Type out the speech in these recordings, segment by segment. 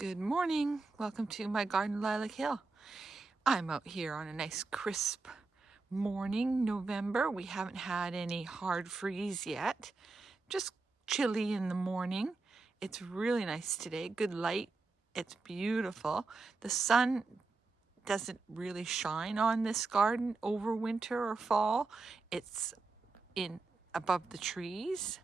Good morning. Welcome to my garden, Lilac Hill. I'm out here on a nice crisp morning, November. We haven't had any hard freeze yet, just chilly in the morning. It's really nice today, good light. It's beautiful. The sun doesn't really shine on this garden over winter or fall. It's in above the trees,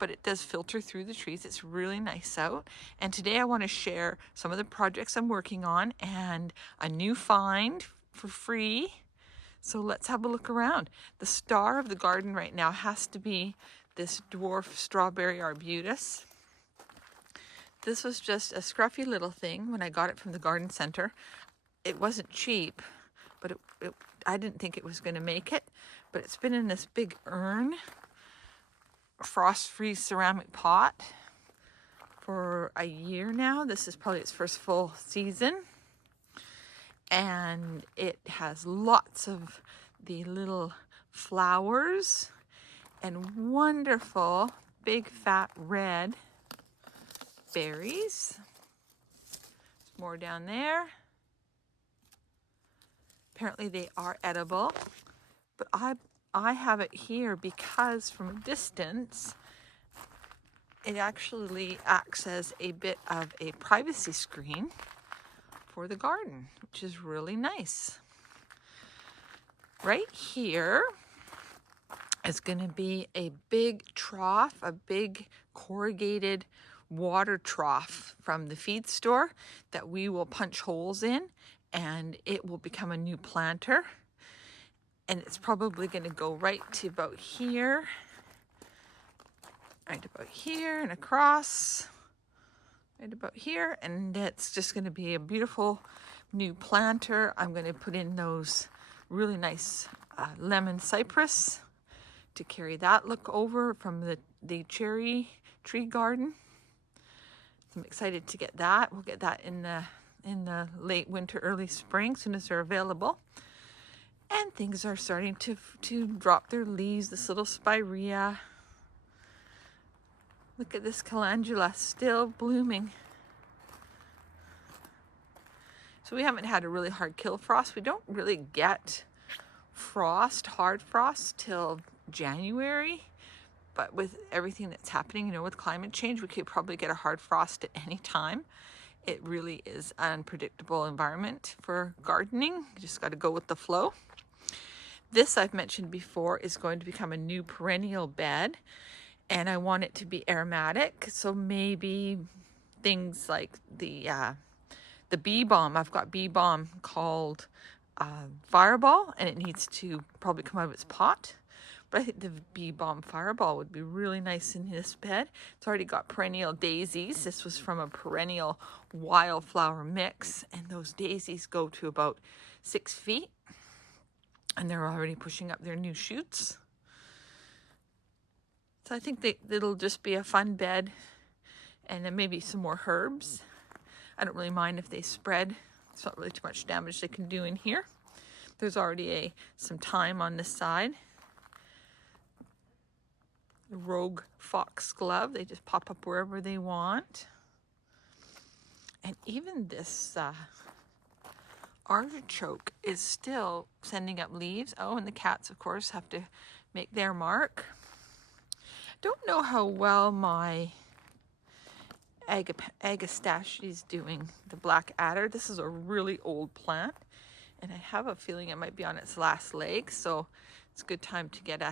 but it does filter through the trees. It's really nice out. And today I want to share some of the projects I'm working on and a new find for free. So let's have a look around. The star of the garden right now has to be this dwarf strawberry arbutus. This was just a scruffy little thing when I got it from the garden center. It wasn't cheap, but I didn't think it was going to make it. But it's been in this big urn, frost-free ceramic pot for a year now. This is probably its first full season, and it has lots of the little flowers and wonderful big fat red berries. There's more down there. Apparently they are edible, but I have it here because from a distance, it actually acts as a bit of a privacy screen for the garden, which is really nice. Right here is going to be a big trough, a big corrugated water trough from the feed store that we will punch holes in, and it will become a new planter. And it's probably going to go right to about here, right about here and across, right about here. And it's just going to be a beautiful new planter. I'm going to put in those really nice lemon cypress to carry that look over from the cherry tree garden. So I'm excited to get that. We'll get that in the late winter, early spring, as soon as they're available. And things are starting to drop their leaves. This little spirea. Look at this calendula still blooming. So we haven't had a really hard kill frost. We don't really get hard frost till January. But with everything that's happening, with climate change, we could probably get a hard frost at any time. It really is an unpredictable environment for gardening. You just got to go with the flow. This, I've mentioned before, is going to become a new perennial bed, and I want it to be aromatic. So maybe things like the bee balm. I've got bee balm called Fireball, and it needs to probably come out of its pot. But I think the bee balm Fireball would be really nice in this bed. It's already got perennial daisies. This was from a perennial wildflower mix, and those daisies go to about 6 feet. And they're already pushing up their new shoots. So I think it'll just be a fun bed, and then maybe some more herbs. I don't really mind if they spread. It's not really too much damage they can do in here. There's already some thyme on this side. The rogue foxglove, they just pop up wherever they want. And even this artichoke is still sending up leaves. Oh, and the cats, of course, have to make their mark. Don't know how well my agastache is doing, the black adder. This is a really old plant, and I have a feeling it might be on its last leg, so it's a good time to get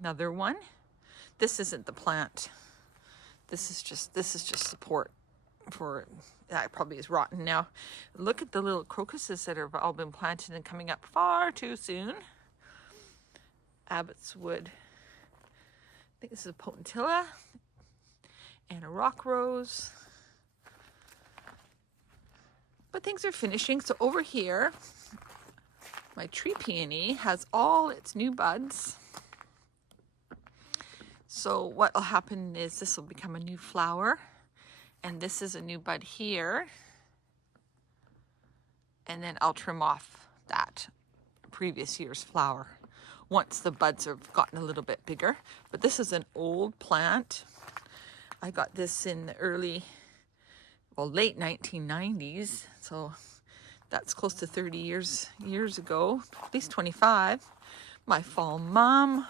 another one. This isn't the plant. This is just support for it. That probably is rotten now. Look at the little crocuses that have all been planted and coming up far too soon. Abbott's Wood. I think this is a potentilla and a rock rose. But things are finishing. So over here, my tree peony has all its new buds. So what will happen is this will become a new flower. And this is a new bud here. And then I'll trim off that previous year's flower once the buds have gotten a little bit bigger. But this is an old plant. I got this in the early well, late 1990s. So that's close to 30 years ago, at least 25. My fall mum,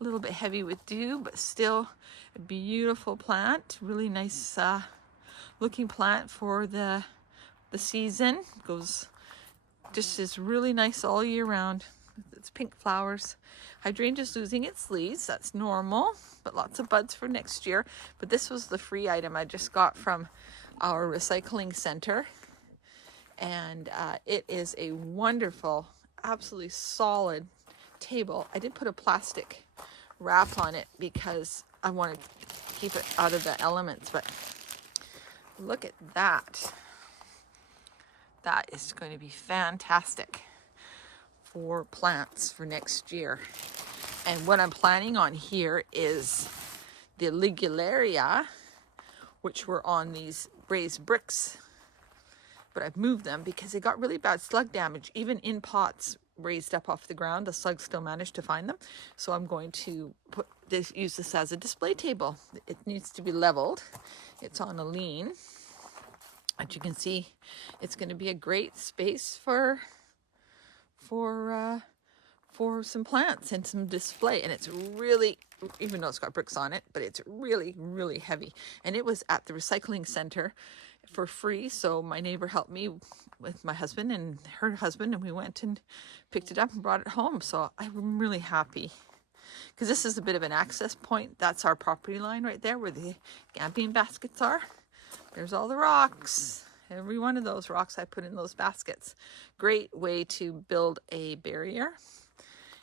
a little bit heavy with dew, but still a beautiful plant. Really nice looking plant for the season. Goes, just is really nice all year round. It's pink flowers. Hydrangea's losing its leaves. That's normal, but lots of buds for next year. But this was the free item I just got from our recycling center. And it is a wonderful, absolutely solid table. I did put a plastic wrap on it because I wanted to keep it out of the elements, but look at that. That is going to be fantastic for plants for next year. And what I'm planning on here is the ligularia, which were on these raised bricks, but I've moved them because they got really bad slug damage. Even in pots raised up off the ground, the slugs still managed to find them. So I'm going to use this as a display table. It needs to be leveled. It's on a lean. As you can see, it's going to be a great space for some plants and some display. And it's really, even though it's got bricks on it, but it's really, really heavy. And it was at the recycling center for free. So my neighbor helped me with my husband and her husband, and we went and picked it up and brought it home. So I'm really happy because this is a bit of an access point. That's our property line right there where the camping baskets are. There's all the rocks. Every one of those rocks I put in those baskets. Great way to build a barrier.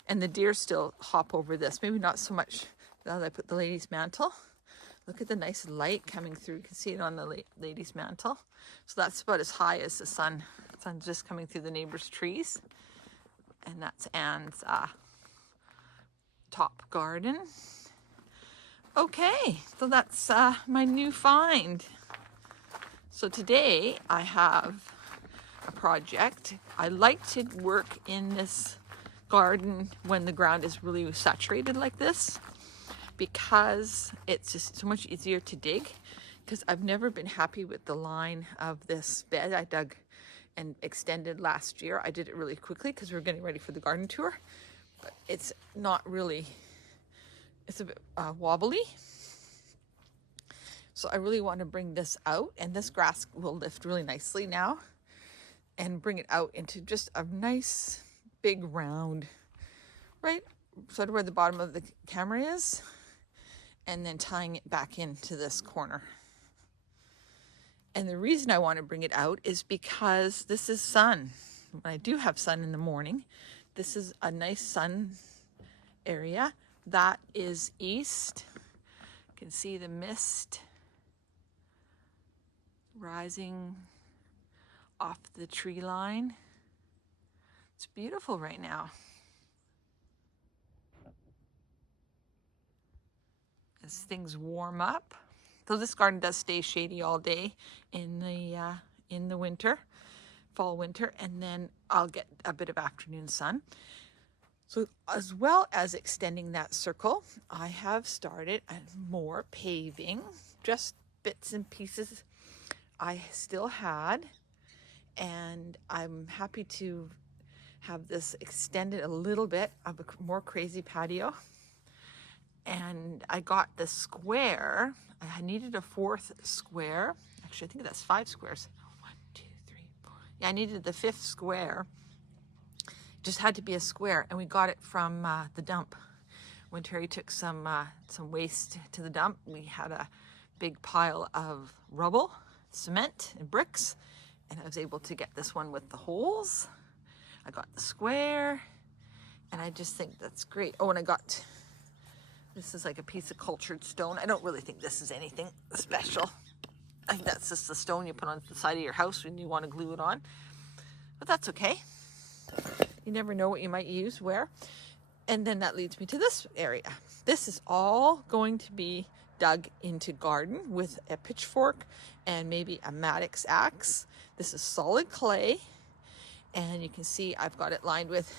And the deer still hop over this. Maybe not so much now that I put the lady's mantle. Look at the nice light coming through. You can see it on the lady's mantle. So that's about as high as the sun. The sun's just coming through the neighbor's trees. And that's Anne's top garden. Okay, so that's my new find. So today I have a project. I like to work in this garden when the ground is really saturated like this, because it's just so much easier to dig. Because I've never been happy with the line of this bed I dug and extended last year. I did it really quickly because we were getting ready for the garden tour, but it's not really, it's a bit wobbly. So I really want to bring this out, and this grass will lift really nicely now and bring it out into just a nice big round, right sort of where the bottom of the camera is, and then tying it back into this corner. And the reason I want to bring it out is because this is sun. When I do have sun in the morning, this is a nice sun area. That is east. You can see the mist rising off the tree line. It's beautiful right now. As things warm up. So this garden does stay shady all day in the winter, fall, winter, and then I'll get a bit of afternoon sun. So as well as extending that circle, I have started more paving, just bits and pieces I still had, and I'm happy to have this extended a little bit of a more crazy patio. And I got the square. I needed a fourth square. Actually, I think that's 5 squares. 1, 2, 3, 4. Yeah, I needed the 5th square. It just had to be a square, and we got it from the dump. When Terry took some waste to the dump, we had a big pile of rubble, cement, and bricks, and I was able to get this one with the holes. I got the square, and I just think that's great. Oh, and I got, this is like a piece of cultured stone. I don't really think this is anything special. I think that's just the stone you put on the side of your house when you want to glue it on. But that's okay. You never know what you might use where. And then that leads me to this area. This is all going to be dug into garden with a pitchfork and maybe a Maddox axe. This is solid clay. And you can see I've got it lined with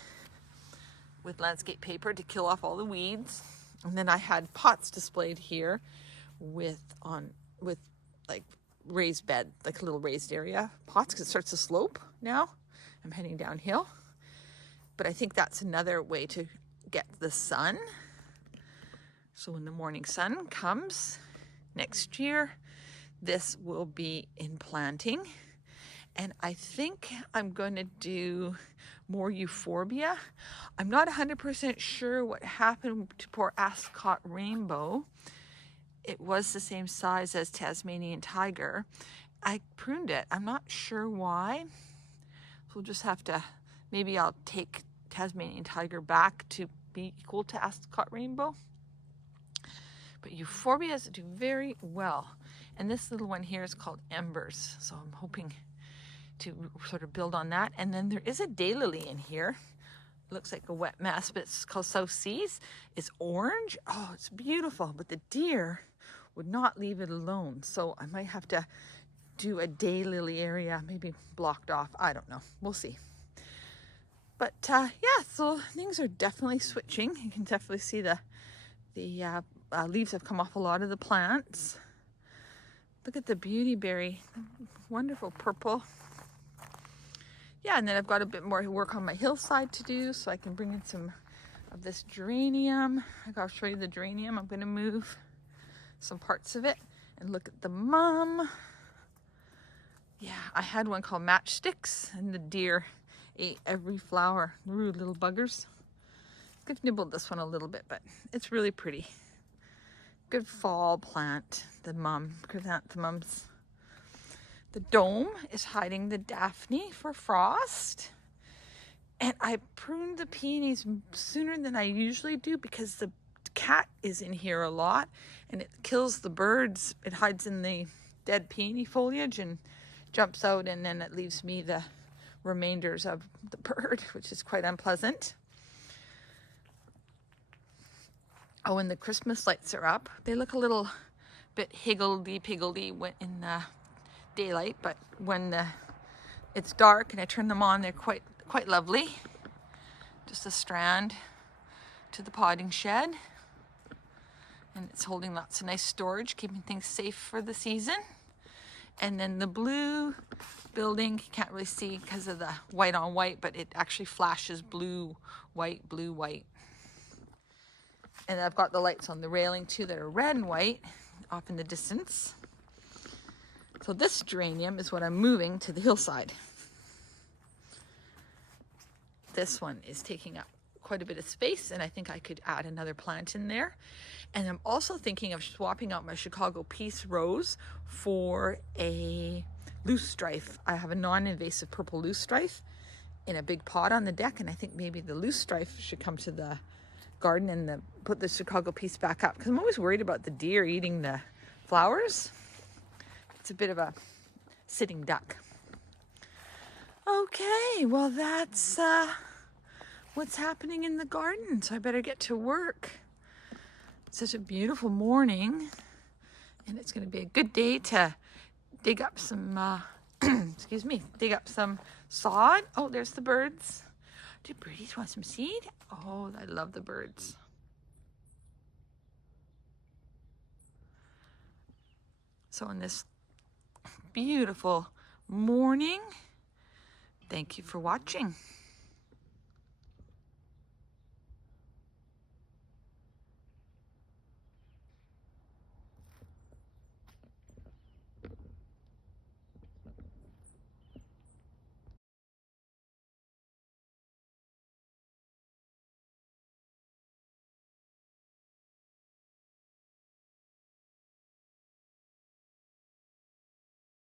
landscape paper to kill off all the weeds. And then I had pots displayed here with like raised bed, like a little raised area pots, because it starts to slope now. I'm heading downhill. But I think that's another way to get the sun. So when the morning sun comes next year, this will be in planting. And I think I'm going to do more euphorbia. I'm not 100% sure what happened to poor Ascot Rainbow. It was the same size as Tasmanian Tiger. I pruned it. I'm not sure why. So we'll just have to, maybe I'll take Tasmanian Tiger back to be equal to Ascot Rainbow. But euphorbias do very well. And this little one here is called Embers. So I'm hoping to sort of build on that. And then there is a daylily in here. It looks like a wet mess, but it's called South Seas. It's orange. Oh, it's beautiful. But the deer would not leave it alone. So I might have to do a daylily area, maybe blocked off. I don't know. We'll see. But yeah, so things are definitely switching. You can definitely see the leaves have come off a lot of the plants. Look at the beautyberry, wonderful purple. Yeah, and then I've got a bit more work on my hillside to do, so I can bring in some of this geranium. I'll show you the geranium. I'm going to move some parts of it and look at the mum. Yeah, I had one called Matchsticks, and the deer ate every flower. Rude little buggers. I've nibbled this one a little bit, but it's really pretty. Good fall plant, the mum, chrysanthemums. The dome is hiding the Daphne for frost. And I pruned the peonies sooner than I usually do because the cat is in here a lot and it kills the birds. It hides in the dead peony foliage and jumps out, and then it leaves me the remainders of the bird, which is quite unpleasant. Oh, and the Christmas lights are up. They look a little bit higgledy-piggledy in the daylight, but when it's dark and I turn them on, they're quite lovely. Just a strand to the potting shed, and it's holding lots of nice storage, keeping things safe for the season. And then the blue building, you can't really see because of the white on white, but it actually flashes blue, white. And I've got the lights on the railing too that are red and white off in the distance. So this geranium is what I'm moving to the hillside. This one is taking up quite a bit of space, and I think I could add another plant in there. And I'm also thinking of swapping out my Chicago Peace Rose for a loosestrife. I have a non-invasive purple loosestrife in a big pot on the deck, and I think maybe the loosestrife should come to the garden and put the Chicago Peace back up, because I'm always worried about the deer eating the flowers. It's a bit of a sitting duck. Okay, well that's what's happening in the garden, so I better get to work. It's such a beautiful morning, and it's going to be a good day to dig up some excuse me, dig up some sod. Oh, there's the birds. Do birdies want some seed? Oh, I love the birds. So on this beautiful morning, thank you for watching.